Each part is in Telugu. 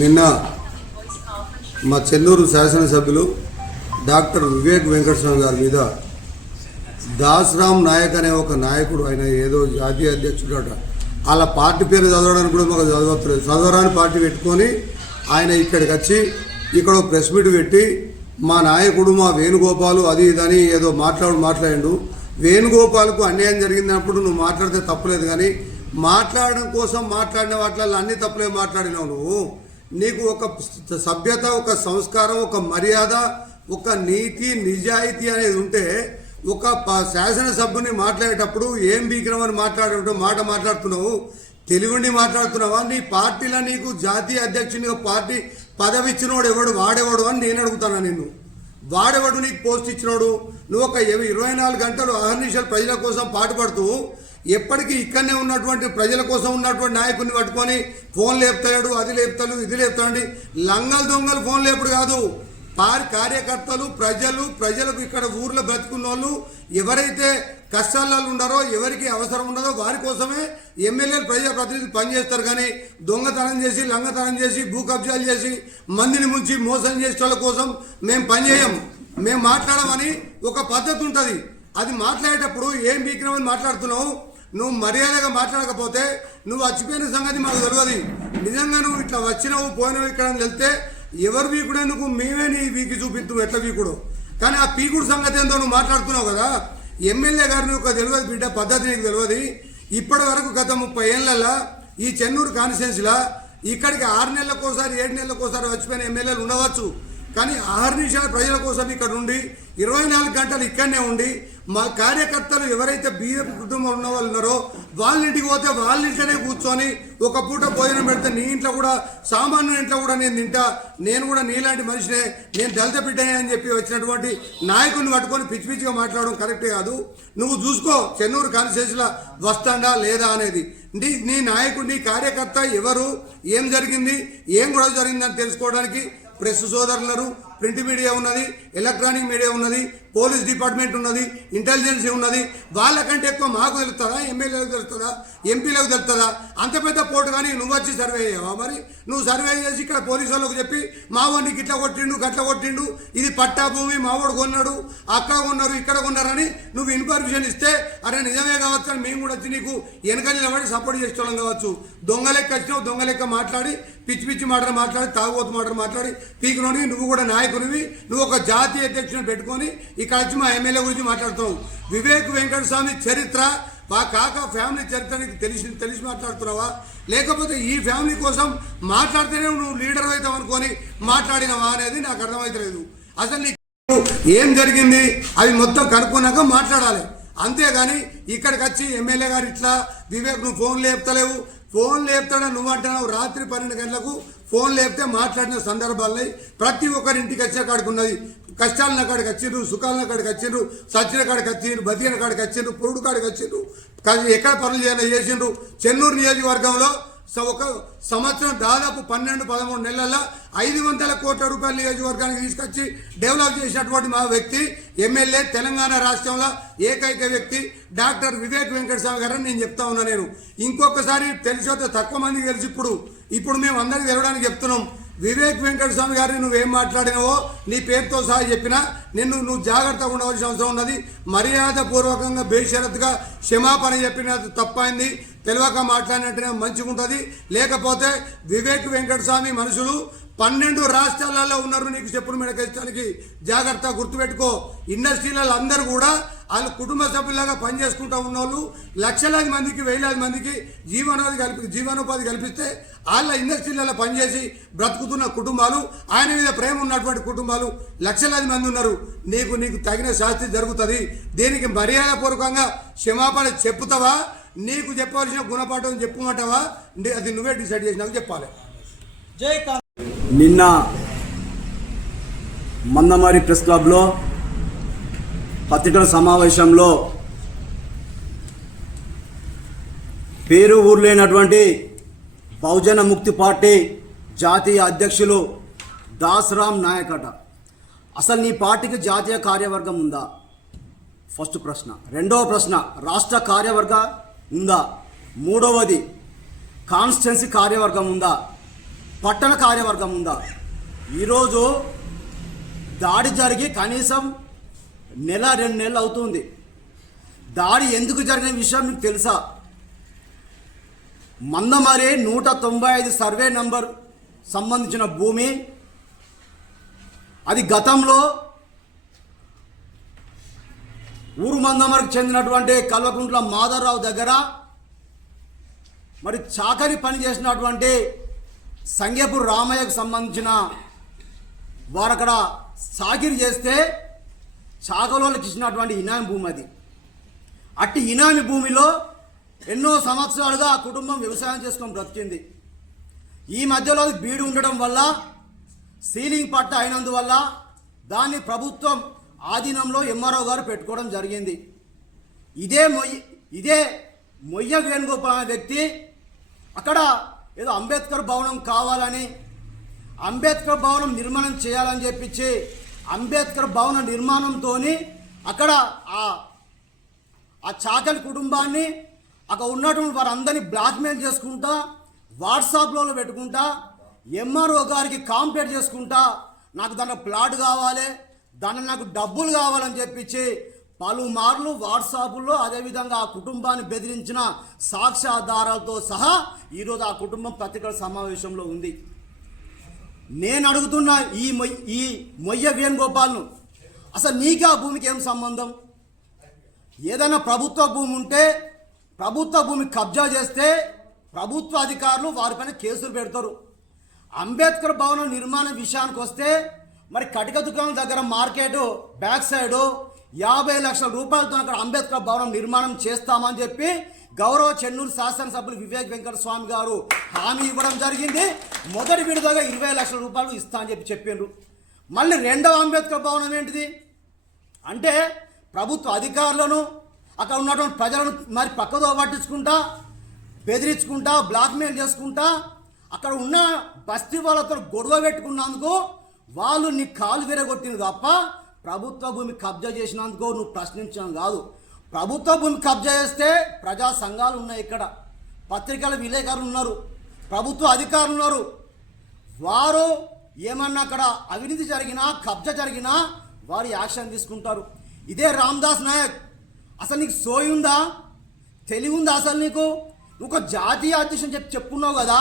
నిన్న మా చెన్నూరు శాసనసభ్యులు డాక్టర్ వివేక్ వెంకటస్వామి గారి మీద దాసరామ్ నాయక్ అనే ఒక నాయకుడు, ఆయన ఏదో జాతీయ అధ్యక్షుడు అట, వాళ్ళ పార్టీ పేరు చదవడానికి కూడా మాకు చదవట్లేదు, చదవరాని పార్టీ పెట్టుకొని ఆయన ఇక్కడికి వచ్చి ఇక్కడ ప్రెస్ మీట్ పెట్టి మా నాయకుడు మా వేణుగోపాలు అది ఇదని ఏదో మాట్లాడిండు. వేణుగోపాల్కు అన్యాయం జరిగినప్పుడు నువ్వు మాట్లాడితే తప్పులేదు, కానీ మాట్లాడడం కోసం మాట్లాడిన వాటిల్లో అన్ని తప్పులే మాట్లాడినావు నువ్వు. నీకు ఒక సభ్యత, ఒక సంస్కారం, ఒక మర్యాద, ఒక నీతి నిజాయితీ అనేది ఉంటే ఒక శాసనసభ్యుని మాట్లాడేటప్పుడు ఏం బీకినమని మాట్లాడుతున్నావు, తెలుగుని మాట్లాడుతున్నావా? నీ పార్టీలో నీకు జాతీయ అధ్యక్షునిగా పార్టీ పదవి ఇచ్చినోడు ఎవడు, వాడేవాడు అని నేను అడుగుతాను. నిన్ను వాడేవాడు నీకు పోస్ట్ ఇచ్చినోడు? నువ్వు ఒక 24 గంటలు అహర్నిశలు ప్రజల కోసం పాటుపడుతూ ఎప్పటికీ ఇక్కడనే ఉన్నటువంటి ప్రజల కోసం ఉన్నటువంటి నాయకుడిని పట్టుకొని ఫోన్ లేపుతాడు, అది లేపుతాడు, ఇది లేపుతాడండి. లంగలు దొంగలు ఫోన్ లేపుడు కాదు, కార్యకర్తలు ప్రజలకు ఇక్కడ ఊర్లో బ్రతుకున్న వాళ్ళు ఎవరైతే కష్టాలలో ఉన్నారో, ఎవరికి అవసరం ఉన్నదో వారి కోసమే ఎమ్మెల్యేలు ప్రజాప్రతినిధులు పనిచేస్తారు. కానీ దొంగతనం చేసి, లంగతనం చేసి, భూ కబ్జాలు చేసి, మందిని ముంచి మోసం చేసే వాళ్ళ కోసం మేము పనిచేయం, మేము మాట్లాడమని ఒక పద్ధతి ఉంటుంది. అది మాట్లాడేటప్పుడు ఏం బీకినామని మాట్లాడుతున్నావు. నువ్వు మర్యాదగా మాట్లాడకపోతే నువ్వు వచ్చిపోయిన సంగతి మాకు తెలియదు. నిజంగా నువ్వు ఇట్లా వచ్చినావు పోయినావు ఇక్కడ వెళ్తే ఎవరు వీకుడేందుకు మేమే నీ వీకి చూపిస్తావు ఎట్లా వీకుడు. కానీ ఆ పీకుడు సంగతి ఏందో నువ్వు మాట్లాడుతున్నావు కదా. ఎమ్మెల్యే గారిని ఒక తెలియదు బిడ్డ, పద్ధతి నీకు తెలియదు. ఇప్పటి వరకు గత 30 ఏళ్లలో ఈ చెన్నూరు కాన్స్టిట్యున్సీలో ఇక్కడికి 6 నెలలకోసారి 7 నెలలకోసారి వచ్చిపోయిన ఎమ్మెల్యేలు ఉండవచ్చు. కానీ 6 నిమిషాల ప్రజల కోసం ఇక్కడ ఉండి 24 గంటలు ఇక్కడనే ఉండి మా కార్యకర్తలు ఎవరైతే బీజేపీ కుటుంబం ఉన్న వాళ్ళు ఉన్నారో వాళ్ళ ఇంటికి పోతే వాళ్ళ ఇంట్లోనే కూర్చొని ఒక పూట భోజనం పెడితే నీ ఇంట్లో కూడా, సామాన్య ఇంట్లో కూడా నేను తింటా, నేను కూడా నీలాంటి మనిషినే, నేను దళిత బిడ్డనే అని చెప్పి వచ్చినటువంటి నాయకుడిని పట్టుకొని పిచ్చి పిచ్చిగా మాట్లాడడం కరెక్టే కాదు. నువ్వు చూసుకో చెన్నూరు కాన్స్టిట్యున్సీలో వస్తాడా లేదా అనేది. నీ నాయకుడు, నీ కార్యకర్త ఎవరు, ఏం జరిగింది, ఏం గొడవ జరిగిందని తెలుసుకోవడానికి ప్రెస్ సోదరులు, ప్రింట్ మీడియా ఉన్నది, ఎలక్ట్రానిక్ మీడియా ఉన్నది, పోలీస్ డిపార్ట్మెంట్ ఉన్నది, ఇంటెలిజెన్స్ ఉన్నది. వాళ్ళకంటే ఎక్కువ మాకు తెలుస్తుందా, ఎమ్మెల్యేలకు తెలుస్తుందా, ఎంపీలకు తెలుస్తుందా? అంత పెద్ద పోటు కానీ నువ్వు వచ్చి సర్వే చేయవా? మరి నువ్వు సర్వే చేసి ఇక్కడ పోలీసు వాళ్ళకు చెప్పి మావాడికి ఇట్లా కొట్టిండు, గట్ల కొట్టిండు, ఇది పట్టా భూమి, మావాడు కొన్నాడు, అక్కడ కొన్నారు, ఇక్కడ కొన్నారని నువ్వు ఇన్ఫర్మేషన్ ఇస్తే అరే నిజమే కావచ్చు అని మేము కూడా వచ్చి నీకు వెనక నిలబడి సపోర్ట్ చేసేవాళ్ళం కావచ్చు. దొంగ లెక్క వచ్చినావు, దొంగ లెక్క మాట్లాడి, పిచ్చి పిచ్చి మాటలు మాట్లాడి, తాగుబోతు మాటలు మాట్లాడి పీకునోని నువ్వు కూడా నాయకునివి. నువ్వు ఒక జాతీయ అధ్యక్షుని పెట్టుకొని ఇక్కడ వచ్చి మా ఎమ్మెల్యే గురించి మాట్లాడుతున్నావు. వివేక్ వెంకటస్వామి చరిత్ర, మా కాక ఫ్యామిలీ చరిత్ర నీకు తెలిసి మాట్లాడుతున్నావా? లేకపోతే ఈ ఫ్యామిలీ కోసం మాట్లాడితేనే నువ్వు లీడర్ అవుతావు అనుకొని మాట్లాడినవా అనేది నాకు అర్థమవుతలేదు. అసలు నీకు ఏం జరిగింది అవి మొత్తం కనుక్కున్నాక మాట్లాడాలి. అంతేగాని ఇక్కడికి వచ్చి ఎమ్మెల్యే గారు ఇట్లా వివేక్ నువ్వు ఫోన్ లేపుతలేవు, ఫోన్ లేపుతాడని నువ్వు అంటున్నావు. రాత్రి 12 గంటలకు ఫోన్ లేపితే మాట్లాడిన సందర్భాల్లో ప్రతి ఒక్కరి ఇంటికి వచ్చే కాడికి ఉన్నది. కష్టాలన్న కాడికి వచ్చిండ్రు, సుఖాలన్న కాడికి వచ్చిండ్రు, సచ్చిన కాడికి వచ్చిండ్రు, బతికిన కాడికి వచ్చిండ్రు, పురుడు కాడికి వచ్చిండ్రు, ఎక్కడ పనులు చేసిండ్రు. చెన్నూరు నియోజకవర్గంలో ఒక సంవత్సరం దాదాపు 12-13 నెలల్లో 500 కోట్ల రూపాయల నియోజకవర్గానికి తీసుకొచ్చి డెవలప్ చేసినటువంటి మా వ్యక్తి, ఎమ్మెల్యే, తెలంగాణ రాష్ట్రంలో ఏకైక వ్యక్తి డాక్టర్ వివేక్ వెంకటస్వామి గారని నేను చెప్తా ఉన్నా. నేను ఇంకొకసారి తెలిసితే తక్కువ మందికి తెలిసి ఇప్పుడు మేము అందరికీ తెలవడానికి చెప్తున్నాం. వివేక్ వెంకటస్వామి గారిని నువ్వేం మాట్లాడినావో నీ పేరుతో సహా చెప్పినా నువ్వు జాగ్రత్తగా ఉండవలసిన అవసరం ఉన్నది. మర్యాదపూర్వకంగా బేషరత్గా క్షమాపణ చెప్పిన తప్పైంది, తెలియక మాట్లాడినట్టునే మంచిగా ఉంటుంది. లేకపోతే వివేక్ వెంకటస్వామి మనుషులు 12 రాష్ట్రాలలో ఉన్నారు. నీకు చెప్పులు మెడకేయడానికి జాగ్రత్త గుర్తుపెట్టుకో. ఇండస్ట్రీలలో అందరూ కూడా వాళ్ళు కుటుంబ సభ్యులాగా పనిచేసుకుంటూ ఉన్నోళ్ళు, లక్షలాది మందికి, వేలాది మందికి జీవనోపాధి కల్పిస్తే వాళ్ళ ఇండస్ట్రీలలో పనిచేసి బ్రతుకుతున్న కుటుంబాలు, ఆయన మీద ప్రేమ ఉన్నటువంటి కుటుంబాలు లక్షలాది మంది ఉన్నారు. నీకు తగిన శాస్తి జరుగుతుంది. దీనికి మర్యాదపూర్వకంగా క్షమాపణ చెప్పుతావా, నీకు చెప్పవలసిన గుణపాఠం చెప్పమంటావా? అది నువ్వే డిసైడ్ చేసినావు చెప్పాలి. నిన్న మందమారి ప్రెస్ క్లబ్లో పత్రికల సమావేశంలో పేరు ఊర్లేనటువంటి బహుజన ముక్తి పార్టీ జాతీయ అధ్యక్షులు దాసరామ్ నాయక్ అట. అసలు నీ పార్టీకి జాతీయ కార్యవర్గం ఉందా? ఫస్ట్ ప్రశ్న. రెండవ ప్రశ్న, రాష్ట్ర కార్యవర్గం ఉందా? మూడవది, కాన్స్టిట్యున్సీ కార్యవర్గం ఉందా? పట్టణ కార్యవర్గం ఉందా? ఈరోజు దాడి జరిగి కనీసం నెల 2 నెలలు అవుతుంది. దాడి ఎందుకు జరిగిన విషయం మీకు తెలుసా? మందమరి 195 సర్వే నంబర్ సంబంధించిన భూమి, అది గతంలో ఊరు మందమరికి చెందినటువంటి కల్వకుంట్ల మాధవరావు దగ్గర మరి చాకరీ పని చేసినటువంటి సంగేపూర్ రామయ్యకు సంబంధించిన వారు అక్కడ సాగిరి చేస్తే చాకలోళ్ళకి ఇచ్చినటువంటి ఇనామి భూమి అది. అట్టి ఇనామి భూమిలో ఎన్నో సంవత్సరాలుగా ఆ కుటుంబం వ్యవసాయం చేసుకొని బ్రతికింది. ఈ మధ్యలో అది బీడు ఉండడం వల్ల, సీలింగ్ పట్ట అయినందువల్ల దాన్ని ప్రభుత్వం ఆధీనంలో ఎంఆర్ఓ గారు పెట్టుకోవడం జరిగింది. ఇదే మొయ్య వేణుగోపాల్ అనే వ్యక్తి అక్కడ ఏదో అంబేద్కర్ భవనం కావాలని, అంబేద్కర్ భవనం నిర్మాణం చేయాలని చెప్పించి అంబేద్కర్ భవన నిర్మాణంతో అక్కడ ఆ చాకలి కుటుంబాన్ని అక్కడ ఉన్నటువంటి వారందరినీ బ్లాక్మెయిల్ చేసుకుంటా, వాట్సాప్లో పెట్టుకుంటా, ఎంఆర్ఓ గారికి కాంప్లైంట్ చేసుకుంటా, నాకు దాంట్లో ప్లాట్ కావాలి, దాంట్లో నాకు డబ్బులు కావాలని చెప్పించి పలుమార్లు వాట్సాప్లో అదేవిధంగా ఆ కుటుంబాన్ని బెదిరించిన సాక్ష్యాధారాలతో సహా ఈరోజు ఆ కుటుంబం పత్రికల సమావేశంలో ఉంది. నేను అడుగుతున్న ఈ మొయ్య వేణుగోపాల్ను, అసలు నీకు ఆ భూమికి ఏం సంబంధం? ఏదైనా ప్రభుత్వ భూమి ఉంటే, ప్రభుత్వ భూమి కబ్జా చేస్తే ప్రభుత్వ అధికారులు వారిపైన కేసులు పెడతారు. అంబేద్కర్ భవనం నిర్మాణం విషయానికి వస్తే మరి కటిక దుకాణం దగ్గర మార్కెట్ బ్యాక్ సైడ్ 50 లక్షల రూపాయలతో అక్కడ అంబేద్కర్ భవనం నిర్మాణం చేస్తామని చెప్పి గౌరవ చెన్నూరు శాసనసభ్యులు వివేక్ వెంకట స్వామి గారు హామీ ఇవ్వడం జరిగింది. మొదటి విడుదలగా 20 లక్షల రూపాయలు ఇస్తా అని చెప్పిండ్రు. మళ్ళీ రెండవ అంబేద్కర్ భవనం ఏంటిది అంటే ప్రభుత్వ అధికారులను, అక్కడ ఉన్నటువంటి ప్రజలను మరి పక్కదో పట్టించుకుంటా, బెదిరించుకుంటా, బ్లాక్మెయిల్ చేసుకుంటా, అక్కడ ఉన్న బస్తీ వాళ్ళతో గొడవ పెట్టుకున్నందుకు వాళ్ళు నీ కాలు విరగొట్టింది తప్ప ప్రభుత్వ భూమి కబ్జా చేసినందుకు నువ్వు ప్రశ్నించడం కాదు. ప్రభుత్వ భూమి కబ్జా చేస్తే ప్రజా సంఘాలు ఉన్నాయి, ఇక్కడ పత్రికల విలేకరులు ఉన్నారు, ప్రభుత్వ అధికారులు ఉన్నారు. వారు ఏమన్నా అక్కడ అవినీతి జరిగినా, కబ్జా జరిగినా వారు యాక్షన్ తీసుకుంటారు. ఇదే రామదాస్ నాయక్, అసలు నీకు సోయి ఉందా, తెలివి ఉందా? అసలు నీకు నువ్వు ఒక జాతీయ అధ్యక్షుని చెప్పుకున్నావు కదా,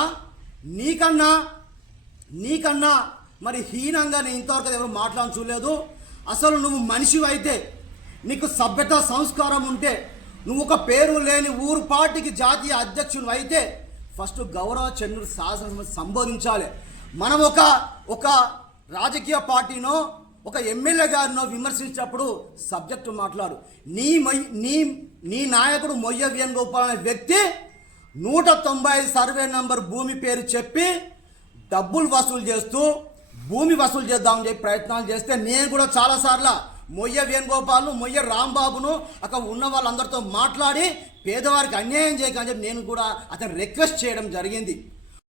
నీకన్నా మరి హీనంగా నేను ఇంతవరకు ఎవరు మాట్లాడి చూడలేదు. అసలు నువ్వు మనిషివి అయితే, నీకు సభ్యత సంస్కారం ఉంటే, నువ్వు ఒక పేరు లేని ఊరు పార్టీకి జాతీయ అధ్యక్షుడు అయితే ఫస్ట్ గౌరవ చెన్నూరు శాసనసభ సంబోధించాలి. మనం ఒక రాజకీయ పార్టీనో ఒక ఎమ్మెల్యే గారినో విమర్శించినప్పుడు సబ్జెక్టు మాట్లాడు. నీ నాయకుడు మొయ్య వేణుగోపాల్ అనే వ్యక్తి 195 సర్వే నంబర్ భూమి పేరు చెప్పి డబ్బులు వసూలు చేస్తూ భూమి వసూలు చేద్దామని చెప్పి ప్రయత్నాలు చేస్తే నేను కూడా చాలాసార్లు మొయ్య వేణుగోపాల్ను, మొయ్య రాంబాబును అక్కడ ఉన్న వాళ్ళందరితో మాట్లాడి పేదవారికి అన్యాయం చేయకని చెప్పి నేను కూడా అతను రిక్వెస్ట్ చేయడం జరిగింది.